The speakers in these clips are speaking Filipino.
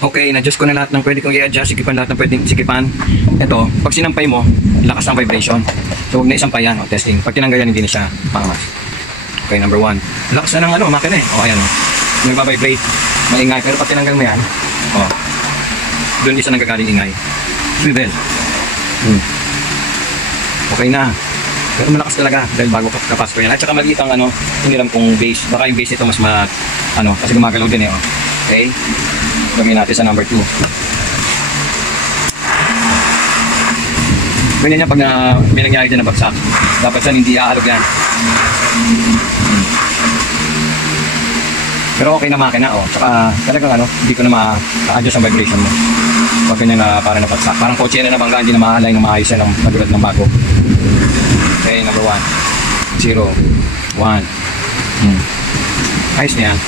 Okay, na-adjust ko na lahat ng pwede kong i-adjust, sikipan lahat ng pwedeng sikipan. Ito, pag sinampay mo, lakas ng vibration. So, huwag na isampay yan, testing. Pag tinanggal yan, hindi na siya pangas. Okay, number 1. Lakas na ng makina eh. Ayan. Nagpa-vibrate, maingay. Pero pag tinanggal mo yan, doon di siya nagkagaling ingay. Swivel. Okay na. Pero malakas talaga dahil bago kapasko yan. At saka maliit ang hiniram kong base. Baka yung base ito mas kasi gumagalaw din eh. Okay? Gawin natin sa number 2. Ganyan niya pag may nangyari dyan na bagsak. Dapat yan hindi aalog yan. Pero okay na makina Tsaka talagang hindi ko na ma-adjust ang vibration mo. Pag ganyan na parang napagsak. Parang kotse na nabangga, hindi na ma-align na maayos yan ng matulad ng bago. Okay, number 1. 0. 1. Ayos na yan.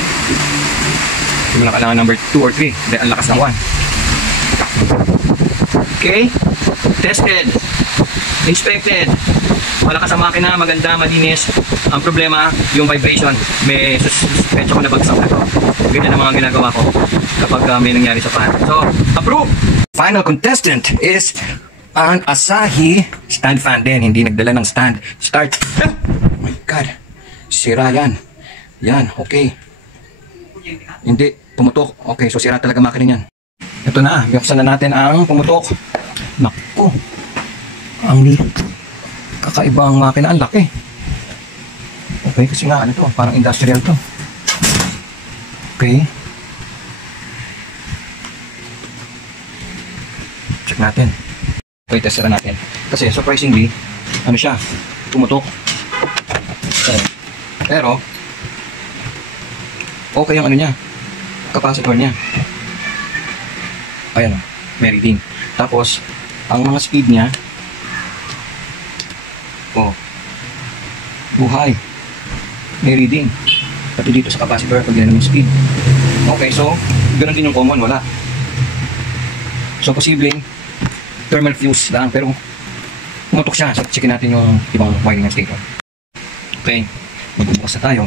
Hindi mo na kailangan number 2 or 3. Dahil ang lakas ng 1. Okay. Tested. Inspected. Malakas ang makina, maganda, malinis. Ang problema, yung vibration. May suspension ko na bagsak na ito. Ganyan ang mga ginagawa ko kapag may nangyari sa fan. So, approve! Final contestant is ang Asahi stand fan din. Hindi nagdala ng stand. Start. Oh my God. Sira yan. Yan, okay. Hindi, pumutok. Okay, so sira talaga makina yan. Ito na, buksan na natin ang pumutok. Naku. Ang kakaibang makina, ang laki. Okay, kasi nga to, parang industrial to. Okay. Check natin. Okay, test na natin. Kasi surprisingly, siya, pumutok. Okay. Pero, okay ang niya, capacitor niya. Ayan may reading. Tapos, ang mga speed niya, buhay. May reading. Pati dito sa capacitor, pag ganun yung speed. Okay, so, ganoon din yung common, wala. So, posibleng thermal fuse lang, pero pumutok siya. So, checkin natin yung ibang wiring ng stator. Okay, magbubukas na tayo.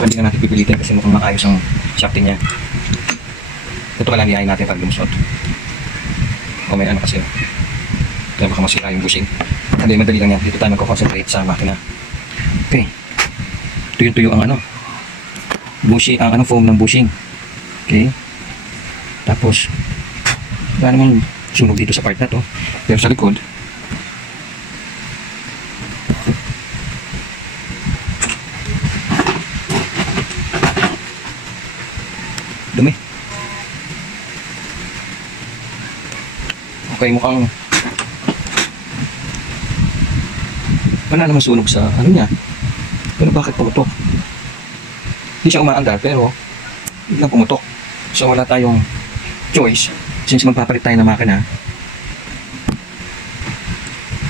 Hindi na natin pipilitin kasi mukhang maayos ang shafting niya. Ito ka lang iyayin natin pag lumusot. O may kasi kaya baka masira yung bushing. Hindi, madali lang yan. Dito tayo magko-concentrate sa makina. Okay. Tuyo-tuyo ang bushing, ang foam ng bushing. Okay. Tapos wala namang sunog dito sa part na to. Pero sa likod dumi. Okay, mukhang wala naman sunog sa niya. Pero bakit pumutok? Hindi siya umaandar pero biglang pumutok. So wala tayong choice since magpapalit tayo ng makina.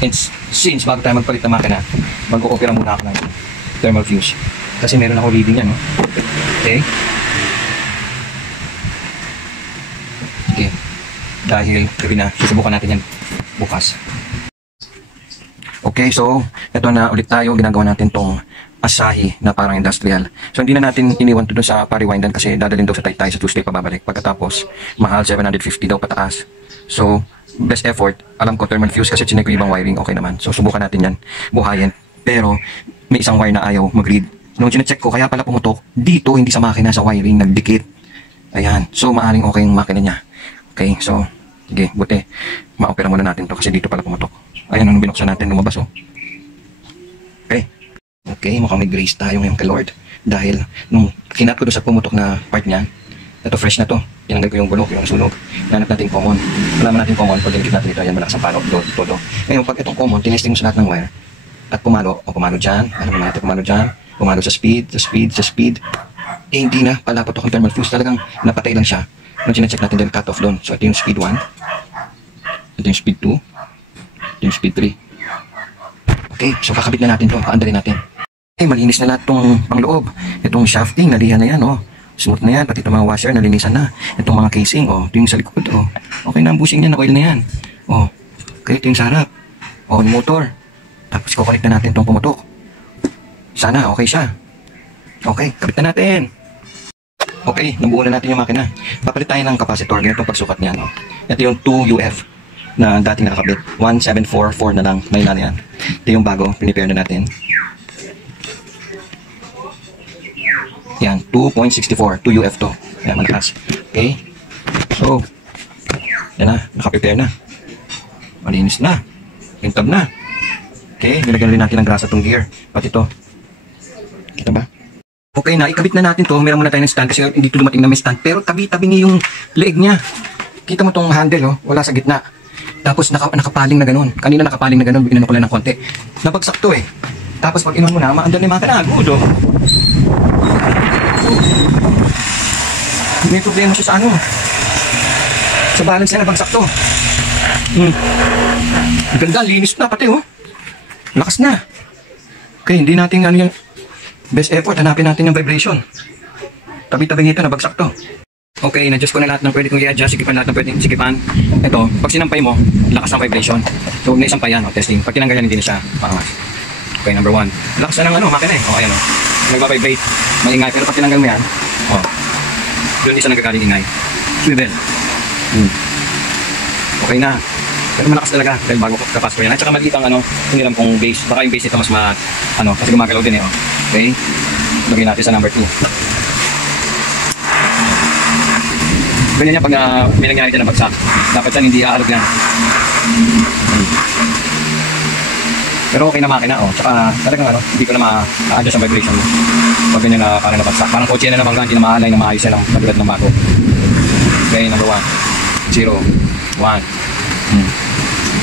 And since bago tayo magpalit ng makina, mag-o-opera muna ako ng thermal fuse. Kasi meron ako reading yan, Okay? Dahil gabi na, susubukan natin yan bukas. Okay, so ito na ulit tayo, ginagawa natin tong Asahi na parang industrial. So hindi na natin iniwan to doon sa pariwindan kasi dadalhin daw sa Taytay sa Tuesday pababalik. Pagkatapos, mahal 750 daw pataas. So, best effort, alam ko thermal fuse kasi chinek ko ibang wiring, okay naman. So subukan natin yan, buhayin. Pero may isang wire na ayaw mag-read. Nung chinecheck ko, kaya pala pumutok, dito hindi sa makina, sa wiring, nagdikit. Ayan, so maaring okay yung makina niya. Okay, so sige, buti ma-opera muna natin to kasi dito pala pumutok. Ayan, nung binuksan natin, lumabas Okay. Okay, mukhang may grace tayo ngayon kay Lord. Dahil nung kinat ko doon sa pumutok na part niya, ito fresh na to. Tinanggal ko yung bulok, yung sunog. Nanap natin common. Malaman natin common, pag dinikit natin ito, ayan, malakas ang palo, todo. Ngayon, pag itong common, tinesting mo sa lahat ng wire, at pumalo dyan, alam mo natin, pumalo sa speed, eh hindi na pala patok ang thermal fuse. Talagang napatay lang siya. Nung sinecheck natin dahil cut off doon. So ito yung speed 1, ito yung speed 2, ito yung speed 3. Okay, so kakabit na natin to, paandarin natin. Okay, malinis na lahat itong pangloob. Itong shafting, nalihan na yan, smooth na yan, pati itong mga washer, nalinisan na. Itong mga casing, ito yung sa likod, okay na ang bushing niya, na-oil na yan. Okay, ito yung sa harap. Yung motor. Tapos kukunik na natin itong pumutok. Sana okay siya. Okay, kabit na natin. Okay, nabuo na natin yung makina. Papalit tayo ng capacitor. Ganito ang pagsukat niya, no? Ito yung 2UF na dating nakakabit. 1744 na lang. May na yan. Ito yung bago. Prepare na natin. Yan, 2.64. 2UF to. Yan, malakas. Okay. So, yan na. Nakaprepare na. Malinis na. Pintab na. Okay, nilagyan rin natin ng grasa tong gear. Pati ito. Kita ba? Okay na, ikabit na natin to. Meron muna tayo ng stand kasi hindi to dumating na may stand. Pero tabi-tabi niya yung leeg niya. Kita mo tong handle, oh, wala sa gitna. Tapos nakapaling na ganun. Kanina nakapaling na ganun, inano ko lang ng konti. Nabagsak to eh. Tapos pag inon mo na, maandar na yung mga kanagod, oh. May problema siya sa ano. Sa balance niya, nabagsak to. Ganda, linis na pati, oh. Lakas na. Okay, hindi natin ano yung best effort, hanapin natin yung vibration. Tabi-tabi nito, nabagsak to. Okay, na-adjust ko na lahat ng pwede kong i-adjust. Sigipan lahat ng pwede sigipan. Ito, pag sinampay mo, lakas ng vibration. So, huwag na isampay yan, testing. Pag tinanggal yan, hindi na siya pakangas. Okay, number 1. Lakas na ng ano, makina eh. Okay, ano. Nagbabibrate, maingay. Pero pag tinanggal mo yan, doon isa nagkakaling ingay. Swivel. Okay na. Pero malakas talaga dahil bago kapas ko yan. At saka maliit ang ano, hiniram kong base. Baka yung base nito mas kasi gumagalaw din eh. Okay? Lagyan natin sa number 2. Ganyan yan pag may nangyari dyan na bagsak. Dapat yan hindi aalog yan. Pero okay na makina, oh. Tsaka talagang hindi ko na ma-adjust ang vibration mo. Pag ganyan na parang nabagsak. Parang kotse na nabangga, hindi na maalay na maayos yan ang katulad ng bago. Okay, number 1. 0. 1.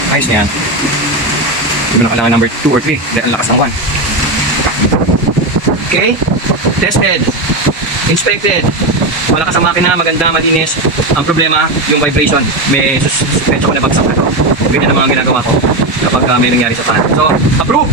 Ayos na yan. Hindi ko na kailangan number 2 or 3. Dahil ang lakas ng 1. Okay? Tested. Inspected. Malakas ang makina, maganda, malinis. Ang problema, yung vibration. May suspension ko na bagsak na ito. Ganyan ang mga ginagawa ko kapag may nangyari sa fan. So, approve!